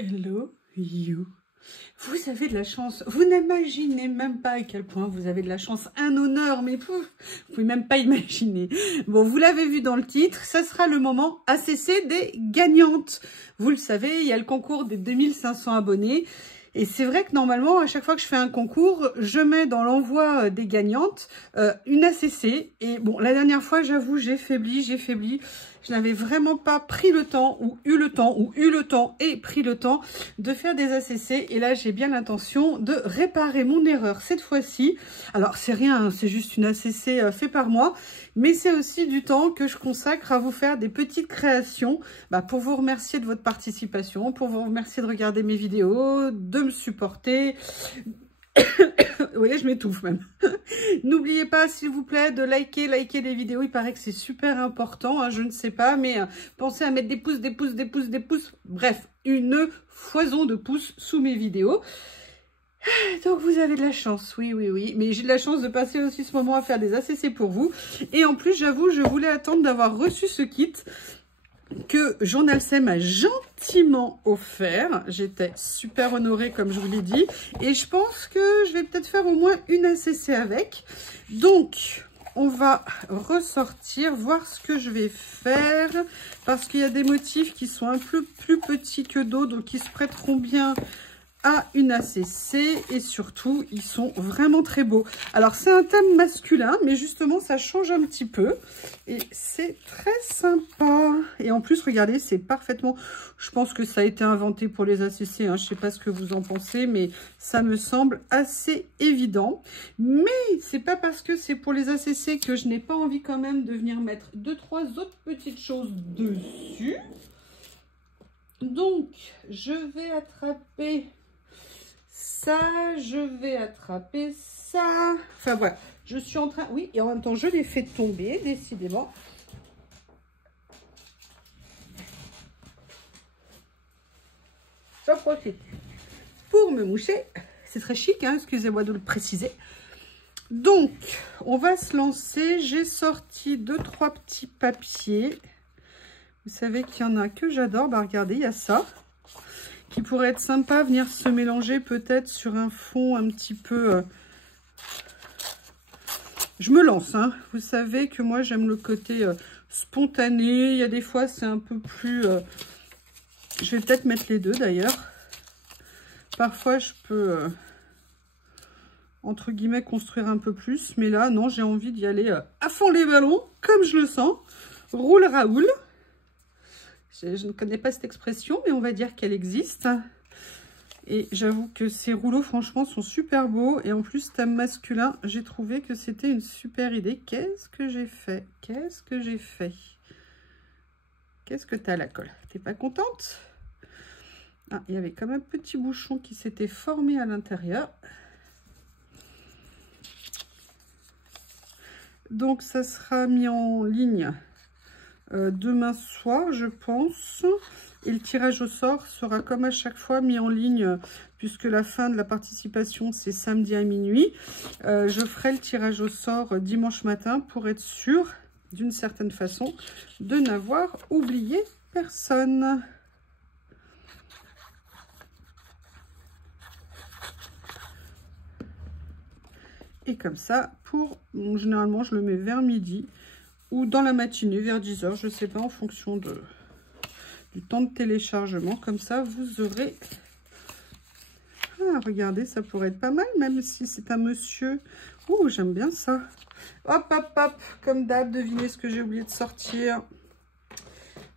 Hello you. Vous avez de la chance. Vous n'imaginez même pas à quel point vous avez de la chance. Un honneur, mais vous pouvez même pas imaginer. Bon, vous l'avez vu dans le titre, ça sera le moment ACC des gagnantes. Vous le savez, il y a le concours des 2500 abonnés. Et c'est vrai que normalement, à chaque fois que je fais un concours, je mets dans l'envoi des gagnantes une ACC. Et bon, la dernière fois, j'avoue, j'ai faibli. Je n'avais vraiment pas pris le temps, ou eu le temps, et pris le temps de faire des ACC. Et là, j'ai bien l'intention de réparer mon erreur cette fois-ci. Alors, c'est rien, hein, c'est juste une ACC fait par moi. Mais c'est aussi du temps que je consacre à vous faire des petites créations pour vous remercier de votre participation, pour vous remercier de regarder mes vidéos, de me supporter. Vous voyez, je m'étouffe même. N'oubliez pas, s'il vous plaît, de liker les vidéos. Il paraît que c'est super important, hein, je ne sais pas, mais pensez à mettre des pouces. Bref, une foison de pouces sous mes vidéos. Donc vous avez de la chance, oui. Mais j'ai de la chance de passer aussi ce moment à faire des ACC pour vous. Et en plus, j'avoue, je voulais attendre d'avoir reçu ce kit que Journal C m'a gentiment offert. J'étais super honorée, comme je vous l'ai dit. Et je pense que je vais peut-être faire au moins une ACC avec. Donc, on va ressortir, voir ce que je vais faire. Parce qu'il y a des motifs qui sont un peu plus petits que d'autres, donc qui se prêteront bien à une ACC, et surtout ils sont vraiment très beaux. Alors c'est un thème masculin, mais justement ça change un petit peu et c'est très sympa. Et en plus regardez, c'est parfaitement, je pense que ça a été inventé pour les ACC, hein. Je sais pas ce que vous en pensez, mais ça me semble assez évident. Mais c'est pas parce que c'est pour les ACC que je n'ai pas envie quand même de venir mettre 2-3 autres petites choses dessus. Donc je vais attraper ça, je vais attraper ça. Enfin voilà, je suis en train... Oui, et en même temps, je l'ai fait tomber, décidément. J'en profite pour me moucher. C'est très chic, hein, excusez-moi de le préciser. Donc, on va se lancer. J'ai sorti 2-3 petits papiers. Vous savez qu'il y en a que j'adore. Bah, regardez, il y a ça. Qui pourrait être sympa, venir se mélanger peut-être sur un fond un petit peu... Je me lance, hein. Vous savez que moi j'aime le côté spontané. Il y a des fois c'est un peu plus... Je vais peut-être mettre les deux d'ailleurs. Parfois je peux, entre guillemets, construire un peu plus. Mais là, non, j'ai envie d'y aller à fond les ballons, comme je le sens. Roule Raoul. Je ne connais pas cette expression, mais on va dire qu'elle existe. Et j'avoue que ces rouleaux, franchement, sont super beaux. Et en plus, thème masculin, j'ai trouvé que c'était une super idée. Qu'est-ce que j'ai fait? Qu'est-ce que t'as, la colle? T'es pas contente? Ah, il y avait comme un petit bouchon qui s'était formé à l'intérieur. Donc, ça sera mis en ligne demain soir, je pense. Et le tirage au sort sera comme à chaque fois mis en ligne, puisque la fin de la participation, c'est samedi à minuit. Je ferai le tirage au sort dimanche matin pour être sûre, d'une certaine façon, de n'avoir oublié personne. Et comme ça, généralement, je le mets vers midi ou dans la matinée, vers 10 h, je ne sais pas, en fonction du temps de téléchargement. Comme ça, vous aurez... Ah, regardez, ça pourrait être pas mal, même si c'est un monsieur. Oh, j'aime bien ça. Hop, comme d'hab, devinez ce que j'ai oublié de sortir.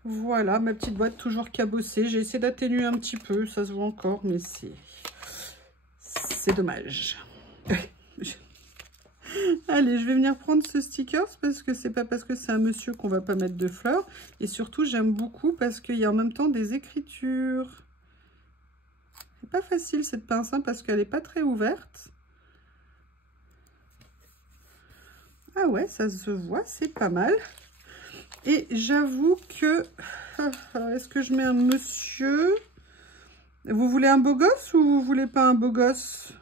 Voilà, ma petite boîte toujours cabossée. J'ai essayé d'atténuer un petit peu, ça se voit encore, mais c'est dommage. Allez, je vais venir prendre ce sticker parce que c'est pas parce que c'est un monsieur qu'on va pas mettre de fleurs. Et surtout, j'aime beaucoup parce qu'il y a en même temps des écritures. C'est pas facile cette pince, hein, parce qu'elle est pas très ouverte. Ah ouais, ça se voit, c'est pas mal. Et j'avoue que... Est-ce que je mets un monsieur? Vous voulez un beau gosse ou vous voulez pas un beau gosse?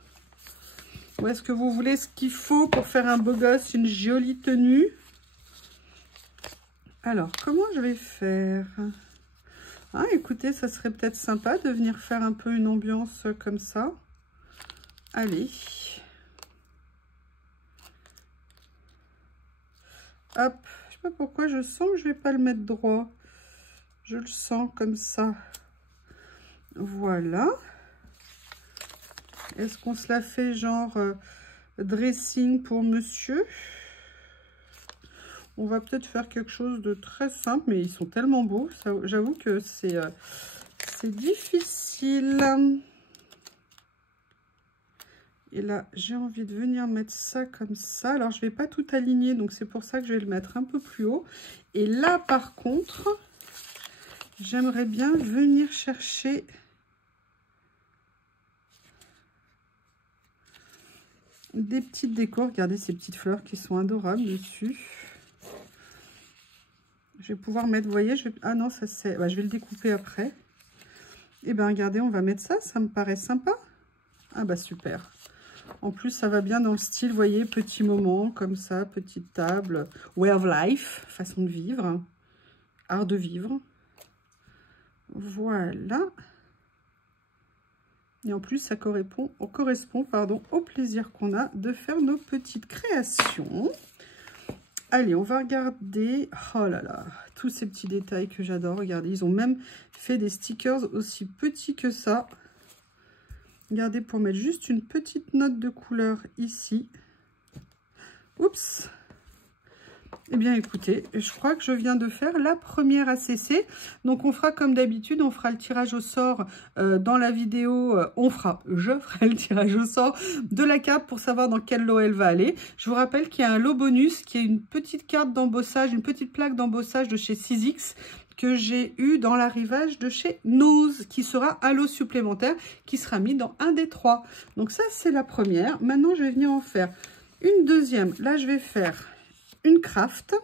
Ou est-ce que vous voulez ce qu'il faut pour faire un beau gosse, une jolie tenue? Alors, comment je vais faire? Ah, écoutez, ça serait peut-être sympa de venir faire un peu une ambiance comme ça. Allez. Hop. Je sais pas pourquoi je sens que je vais pas le mettre droit. Je le sens comme ça. Voilà. Est-ce qu'on se la fait genre dressing pour monsieur? On va peut-être faire quelque chose de très simple, mais ils sont tellement beaux. J'avoue que c'est difficile. Et là, j'ai envie de venir mettre ça comme ça. Alors, je ne vais pas tout aligner, donc c'est pour ça que je vais le mettre un peu plus haut. Et là, par contre, j'aimerais bien venir chercher des petites décors. Regardez ces petites fleurs qui sont adorables dessus. Je vais pouvoir mettre, vous voyez, ah non, ça c'est... Ouais, je vais le découper après. Et bien, regardez, on va mettre ça. Ça me paraît sympa. Ah bah super. En plus, ça va bien dans le style, vous voyez, petit moment, comme ça, petite table. Way of life, façon de vivre. Art de vivre. Voilà. Et en plus, ça correspond au plaisir qu'on a de faire nos petites créations. Allez, on va regarder. Oh là là, tous ces petits détails que j'adore. Regardez, ils ont même fait des stickers aussi petits que ça. Regardez, pour mettre juste une petite note de couleur ici. Oups. Eh bien, écoutez, je crois que je viens de faire la première ACC. Donc, on fera comme d'habitude, on fera le tirage au sort dans la vidéo. Je ferai le tirage au sort de la carte pour savoir dans quel lot elle va aller. Je vous rappelle qu'il y a un lot bonus qui est une petite carte d'embossage, une petite plaque d'embossage de chez Sizzix que j'ai eu dans l'arrivage de chez Nose, qui sera un lot supplémentaire qui sera mis dans un des 3. Donc, ça, c'est la première. Maintenant, je vais venir en faire une deuxième. Là, je vais faire une craft.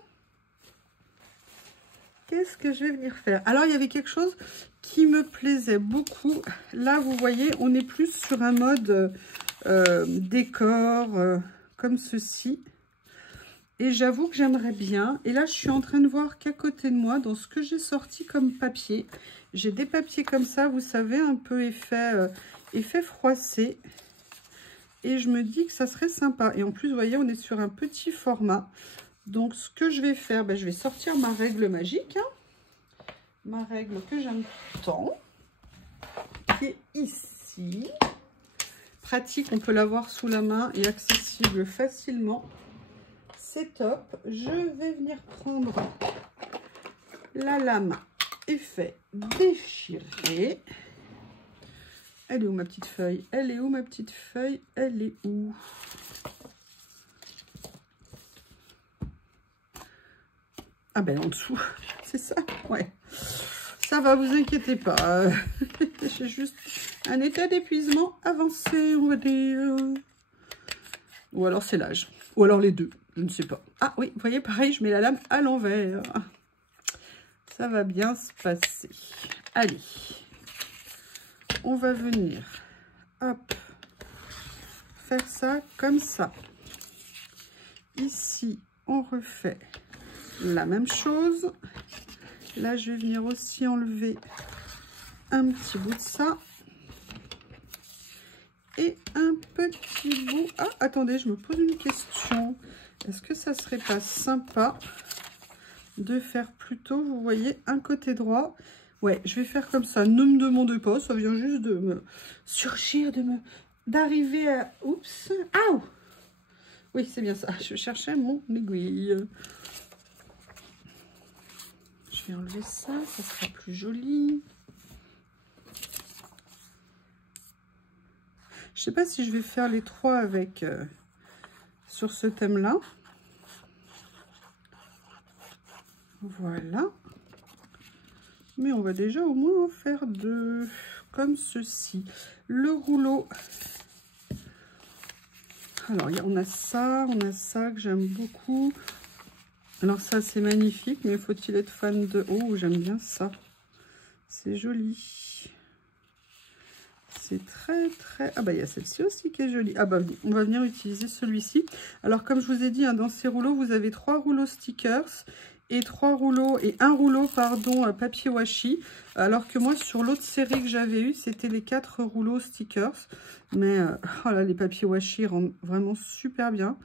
Qu'est-ce que je vais venir faire? Alors, il y avait quelque chose qui me plaisait beaucoup. Là, vous voyez, on est plus sur un mode décor comme ceci. Et j'avoue que j'aimerais bien. Et là, je suis en train de voir qu'à côté de moi, dans ce que j'ai sorti comme papier, j'ai des papiers comme ça, vous savez, un peu effet froissé. Et je me dis que ça serait sympa. Et en plus, vous voyez, on est sur un petit format. Donc, ce que je vais faire, je vais sortir ma règle magique. Hein, ma règle que j'aime tant. Qui est ici. Pratique, on peut l'avoir sous la main et accessible facilement. C'est top. Je vais venir prendre la lame effet déchiré. Elle est où ma petite feuille? Elle est où ma petite feuille? Elle est où? Ah ben en dessous, c'est ça? Ouais. Ça va, vous inquiétez pas. J'ai juste un état d'épuisement avancé, on va dire. Ou alors c'est l'âge. Ou alors les deux, je ne sais pas. Ah oui, vous voyez, pareil, je mets la lame à l'envers. Ça va bien se passer. Allez. On va venir, hop, faire ça comme ça. Ici, on refait la même chose. Là, je vais venir aussi enlever un petit bout de ça. Et un petit bout... Ah, attendez, je me pose une question. Est-ce que ça serait pas sympa de faire plutôt, vous voyez, un côté droit? Ouais, je vais faire comme ça. Ne me demandez pas, ça vient juste de me surgir, d'arriver à... Oups. Ah! Oui, c'est bien ça. Je cherchais mon aiguille. Je vais enlever ça, ça sera plus joli. Je sais pas si je vais faire les 3 avec sur ce thème-là. Voilà. Mais on va déjà au moins en faire 2, comme ceci. Le rouleau. Alors, on a ça que j'aime beaucoup. Alors ça, c'est magnifique, mais faut-il être fan de... Oh, j'aime bien ça. C'est joli. C'est très, très... Ah bah, il y a celle-ci aussi qui est jolie. Ah bah, on va venir utiliser celui-ci. Alors, comme je vous ai dit, hein, dans ces rouleaux, vous avez 3 rouleaux stickers et 3 rouleaux et un rouleau pardon papier washi, alors que moi sur l'autre série que j'avais eu c'était les 4 rouleaux stickers. Mais voilà, les papiers washi rendent vraiment super bien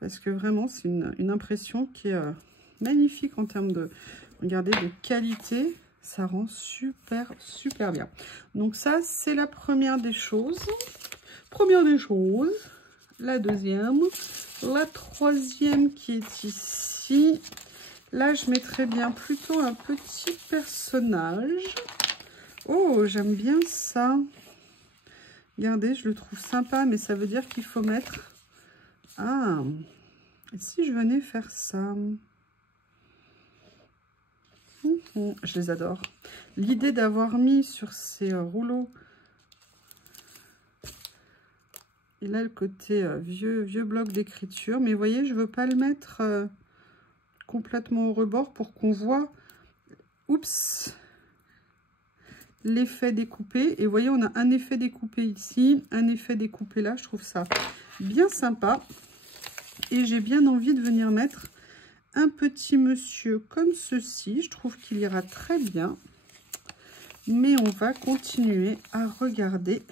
parce que vraiment c'est une impression qui est magnifique en termes de, regardez, de qualité. Ça rend super bien. Donc ça c'est la première des choses. La deuxième, la troisième qui est ici. Là, je mettrais bien plutôt un petit personnage. Oh, j'aime bien ça. Regardez, je le trouve sympa, mais ça veut dire qu'il faut mettre... Ah, et si je venais faire ça? Je les adore. L'idée d'avoir mis sur ces rouleaux... Et là, le côté vieux bloc d'écriture. Mais vous voyez, je ne veux pas le mettre complètement au rebord pour qu'on voit, oups, l'effet découpé. Et vous voyez, on a un effet découpé ici, un effet découpé là. Je trouve ça bien sympa. Et j'ai bien envie de venir mettre un petit monsieur comme ceci. Je trouve qu'il ira très bien. Mais on va continuer à regarder.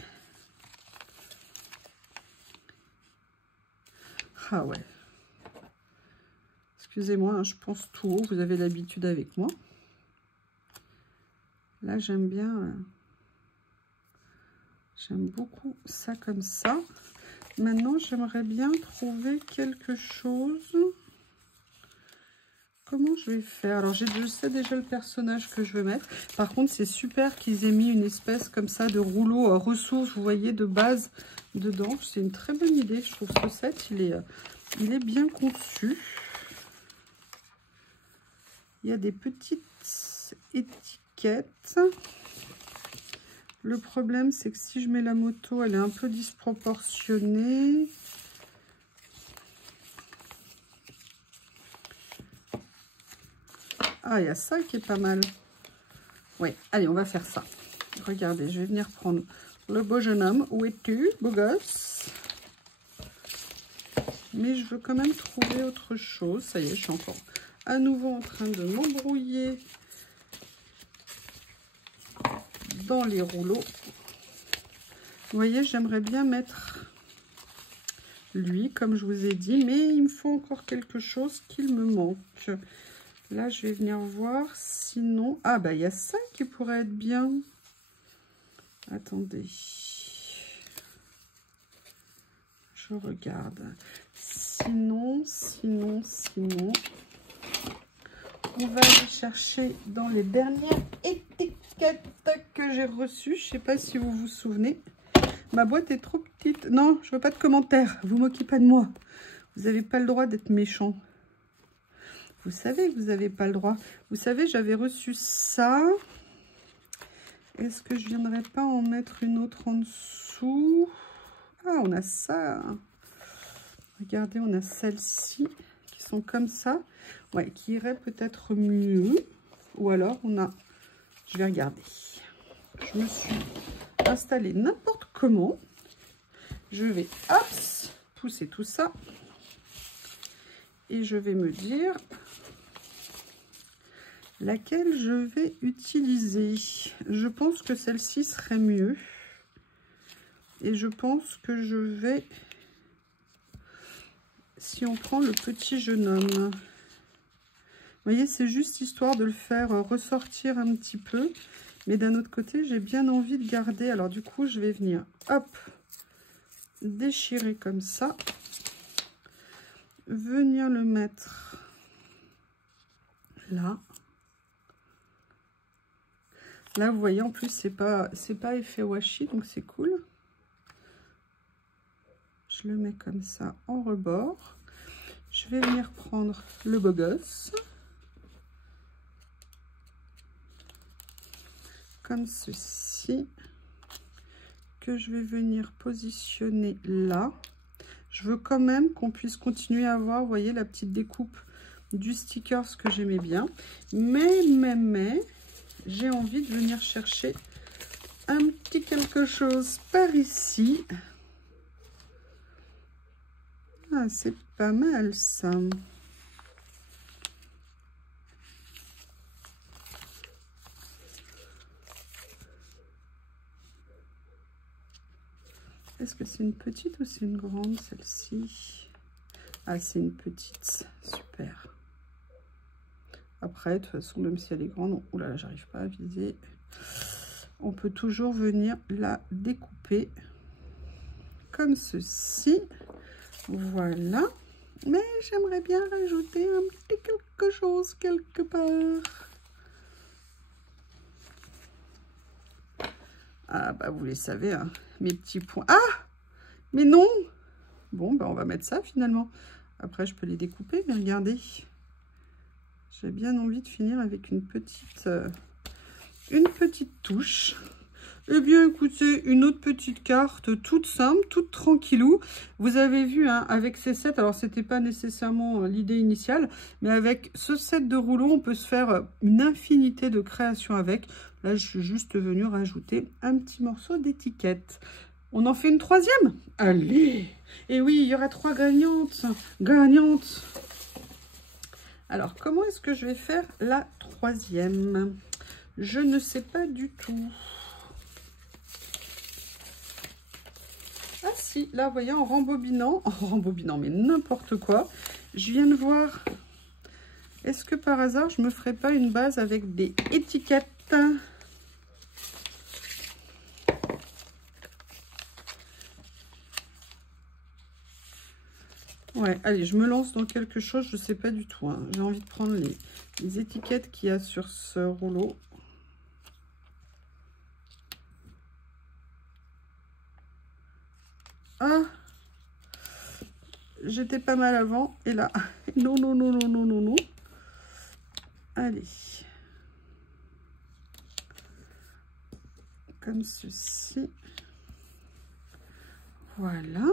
Ah ouais. Excusez-moi, hein, je pense tout haut. Vous avez l'habitude avec moi. Là, j'aime bien. J'aime beaucoup ça comme ça. Maintenant, j'aimerais bien trouver quelque chose. Comment je vais faire? Alors, je sais déjà le personnage que je veux mettre. Par contre, c'est super qu'ils aient mis une espèce comme ça de rouleau ressources, vous voyez, de base dedans. C'est une très bonne idée. Je trouve ce set, il est bien conçu. Il y a des petites étiquettes. Le problème, c'est que si je mets la moto, elle est un peu disproportionnée. Ah, il y a ça qui est pas mal. Oui, allez, on va faire ça. Regardez, je vais venir prendre le beau jeune homme. Où es-tu, beau gosse? Mais je veux quand même trouver autre chose. Ça y est, je suis encore à nouveau en train de m'embrouiller dans les rouleaux. Vous voyez, j'aimerais bien mettre lui, comme je vous ai dit, mais il me faut encore quelque chose qu'il me manque. Là, je vais venir voir, sinon... Ah, bah, il y a ça qui pourrait être bien. Attendez. Je regarde. Sinon... On va aller chercher dans les dernières étiquettes que j'ai reçues. Je ne sais pas si vous vous souvenez. Ma boîte est trop petite. Non, je veux pas de commentaires. Vous moquez pas de moi. Vous n'avez pas le droit d'être méchant. Vous savez que vous n'avez pas le droit. Vous savez, j'avais reçu ça. Est-ce que je viendrais pas en mettre une autre en dessous? Ah, on a ça. Regardez, on a celles-ci qui sont comme ça. Ouais, qui irait peut-être mieux. Ou alors, on a... Je vais regarder. Je me suis installée n'importe comment. Je vais, hop, pousser tout ça. Et je vais me dire laquelle je vais utiliser. Je pense que celle-ci serait mieux. Et je pense que je vais... Si on prend le petit jeune homme... Vous voyez, c'est juste histoire de le faire ressortir un petit peu. Mais d'un autre côté, j'ai bien envie de garder. Alors du coup, je vais venir, hop, déchirer comme ça. Venir le mettre là. Là, vous voyez, en plus, c'est pas effet washi, donc c'est cool. Je le mets comme ça en rebord. Je vais venir prendre le beau gosse. Comme ceci. Que je vais venir positionner là. Je veux quand même qu'on puisse continuer à voir, vous voyez, la petite découpe du sticker, que j'aimais bien. Mais, j'ai envie de venir chercher un petit quelque chose par ici. Ah, c'est pas mal ça. Est-ce que c'est une petite ou c'est une grande, celle-ci? Ah, c'est une petite. Super. Après, de toute façon, même si elle est grande, oh là là, j'arrive pas à viser. On peut toujours venir la découper comme ceci. Voilà. Mais j'aimerais bien rajouter un petit quelque chose quelque part. Ah bah vous les savez, hein, mes petits points. Ah, mais non. Bon, bah on va mettre ça finalement. Après, je peux les découper, mais regardez. J'ai bien envie de finir avec une petite touche. Eh bien, écoutez, une autre petite carte toute simple, toute tranquillou. Vous avez vu, hein, avec ces sets, alors c'était pas nécessairement l'idée initiale, mais avec ce set de rouleaux, on peut se faire une infinité de créations avec. Là, je suis juste venue rajouter un petit morceau d'étiquette. On en fait une troisième? Allez! Et oui, il y aura 3 gagnantes. Gagnantes. Alors, comment est-ce que je vais faire la troisième? Je ne sais pas du tout. Ah si, là, vous voyez, en rembobinant, mais n'importe quoi, je viens de voir, est-ce que par hasard, je me ferais pas une base avec des étiquettes? Ouais, allez, je me lance dans quelque chose, je sais pas du tout, hein. J'ai envie de prendre les étiquettes qu'il y a sur ce rouleau. Ah, j'étais pas mal avant, et là, non, non, non, non, non, non, non. Allez. Comme ceci. Voilà.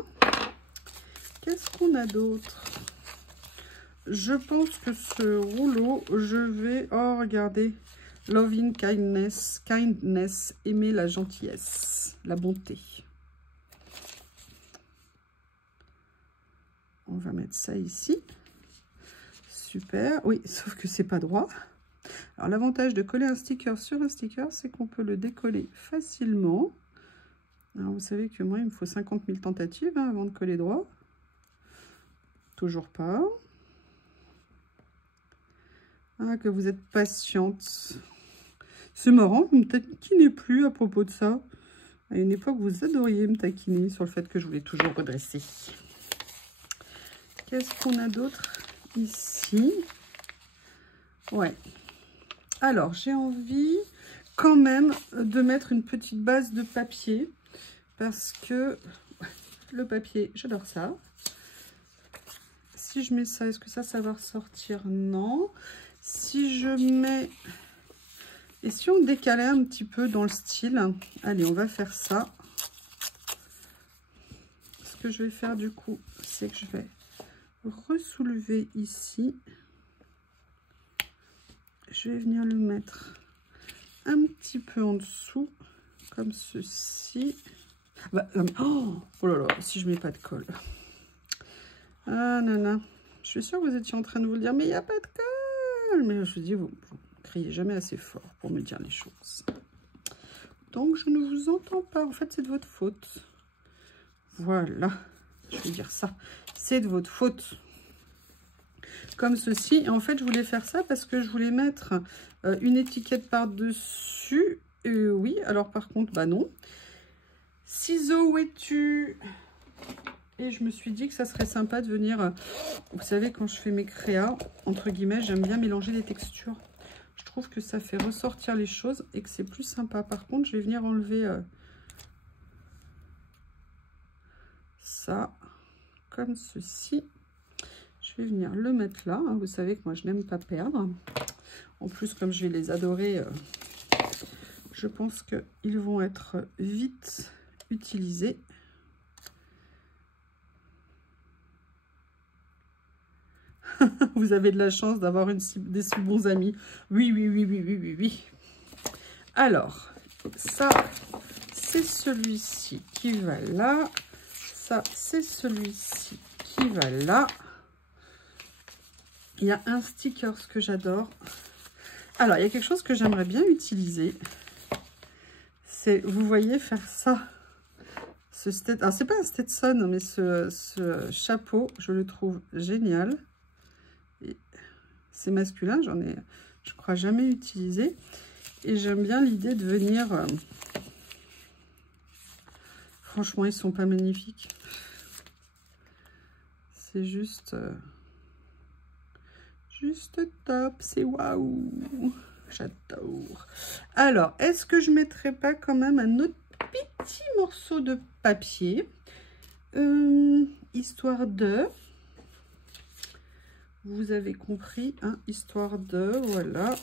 Qu'est-ce qu'on a d'autre? Je pense que ce rouleau, je vais... Oh, regardez. Loving kindness. Kindness. Aimer la gentillesse. La bonté. On va mettre ça ici. Super. Oui, sauf que c'est pas droit. Alors, l'avantage de coller un sticker sur un sticker, c'est qu'on peut le décoller facilement. Alors, vous savez que moi, il me faut 50 000 tentatives, hein, avant de coller droit. Toujours pas. Ah, que vous êtes patiente. C'est marrant, vous ne me taquinez plus à propos de ça. À une époque, vous adoriez me taquiner sur le fait que je voulais toujours redresser. Qu'est-ce qu'on a d'autre ici? Ouais. Alors, j'ai envie quand même de mettre une petite base de papier. Parce que le papier, j'adore ça. Si je mets ça, est-ce que ça va ressortir? Non. Si je mets... Et si on décalait un petit peu dans le style? Allez, on va faire ça. Ce que je vais faire du coup, c'est que je vais ressoulever ici. Je vais venir le mettre un petit peu en dessous, comme ceci. Bah, oh là là, si je mets pas de colle. Ah nana, je suis sûre que vous étiez en train de vous le dire, mais il n'y a pas de colle. Mais je vous dis, vous criez jamais assez fort pour me dire les choses. Donc je ne vous entends pas. En fait, c'est de votre faute. Voilà, je vais dire ça. C'est de votre faute. Comme ceci. Et en fait, je voulais faire ça parce que je voulais mettre une étiquette par-dessus. Oui, alors par contre, bah non. Ciseaux, où es-tu? Et je me suis dit que ça serait sympa de venir... Vous savez, quand je fais mes créas, entre guillemets, j'aime bien mélanger les textures. Je trouve que ça fait ressortir les choses et que c'est plus sympa. Par contre, je vais venir enlever ça, comme ceci. Je vais venir le mettre là. Vous savez que moi, je n'aime pas perdre. En plus, comme je vais les adorer, je pense qu'ils vont être vite utilisés. Vous avez de la chance d'avoir des si bons amis. Oui, oui, oui, oui, oui, oui, oui. Alors, ça, c'est celui-ci qui va là. Ça, c'est celui-ci qui va là. Il y a un sticker que j'adore. Alors, il y a quelque chose que j'aimerais bien utiliser. C'est, vous voyez, faire ça Alors, c'est pas un Stetson, mais ce chapeau, je le trouve génial. C'est masculin, j'en ai, je crois, jamais utilisé. Et j'aime bien l'idée de venir... Franchement, ils sont pas magnifiques. C'est juste... juste top, c'est waouh. J'adore. Alors, est-ce que je mettrais pas quand même un autre petit morceau de papier, histoire de... Vous avez compris, hein, histoire de... Voilà.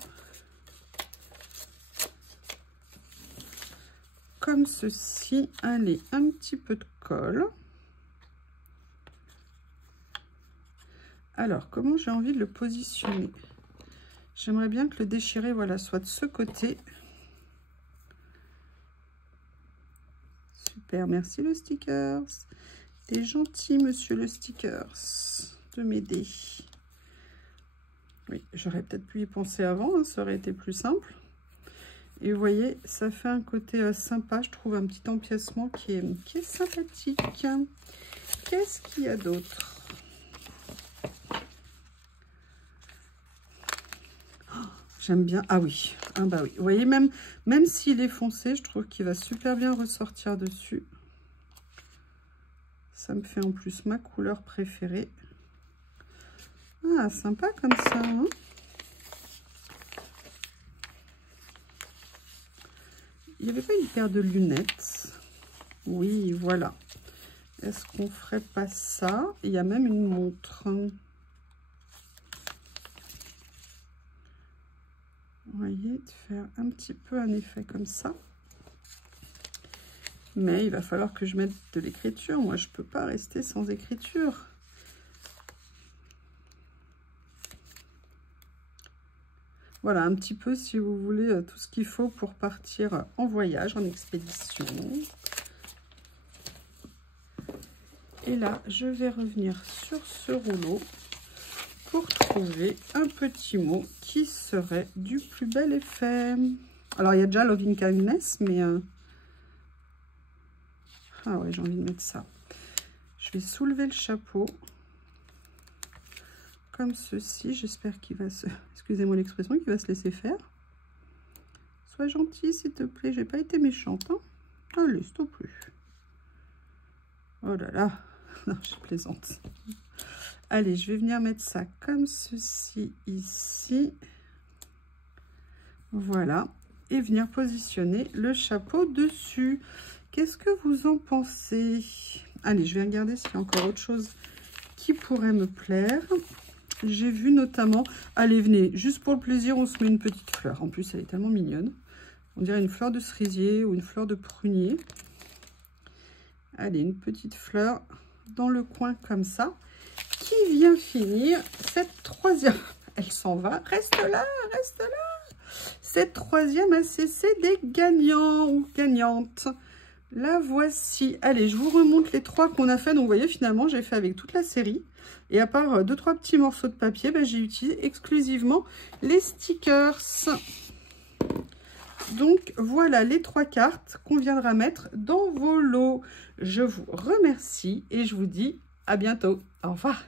Comme ceci. Allez, un petit peu de colle. Alors, comment j'ai envie de le positionner? J'aimerais bien que le déchiré, voilà, soit de ce côté. Super, merci le stickers. T'es gentil, monsieur le stickers, de m'aider. Oui, j'aurais peut-être pu y penser avant, hein, ça aurait été plus simple. Et vous voyez, ça fait un côté sympa, je trouve, un petit empiècement qui est sympathique. Qu'est-ce qu'il y a d'autre? J'aime bien. Ah oui, ah bah oui. Vous voyez, même s'il est foncé, je trouve qu'il va super bien ressortir dessus. Ça me fait en plus ma couleur préférée. Ah, sympa comme ça, hein? Il n'y avait pas une paire de lunettes? Oui, voilà. Est-ce qu'on ferait pas ça? Il y a même une montre. Vous voyez, de faire un petit peu un effet comme ça. Mais il va falloir que je mette de l'écriture. Moi, je ne peux pas rester sans écriture. Voilà, un petit peu, si vous voulez, tout ce qu'il faut pour partir en voyage, en expédition. Et là, je vais revenir sur ce rouleau pour trouver un petit mot qui serait du plus bel effet. Alors, il y a déjà Loving Kindness, mais... Ah ouais, j'ai envie de mettre ça. Je vais soulever le chapeau. Comme ceci. J'espère qu'il va se... Excusez-moi l'expression, qu'il va se laisser faire. Sois gentil, s'il te plaît. J'ai pas été méchante. Hein. Allez, s'il te plaît. Oh là là. Non, je plaisante. Allez, je vais venir mettre ça comme ceci ici. Voilà. Et venir positionner le chapeau dessus. Qu'est-ce que vous en pensez? Allez, je vais regarder s'il y a encore autre chose qui pourrait me plaire. J'ai vu notamment... Allez, venez, juste pour le plaisir, on se met une petite fleur. En plus, elle est tellement mignonne. On dirait une fleur de cerisier ou une fleur de prunier. Allez, une petite fleur dans le coin comme ça. Qui vient finir cette troisième... Elle s'en va. Reste là, reste là. Cette troisième ACC des gagnants ou gagnantes. La voici. Allez, je vous remonte les trois qu'on a fait. Donc, vous voyez, finalement, j'ai fait avec toute la série. Et à part 2-3 petits morceaux de papier, bah, j'ai utilisé exclusivement les stickers. Donc, voilà les 3 cartes qu'on viendra mettre dans vos lots. Je vous remercie et je vous dis à bientôt. Au revoir.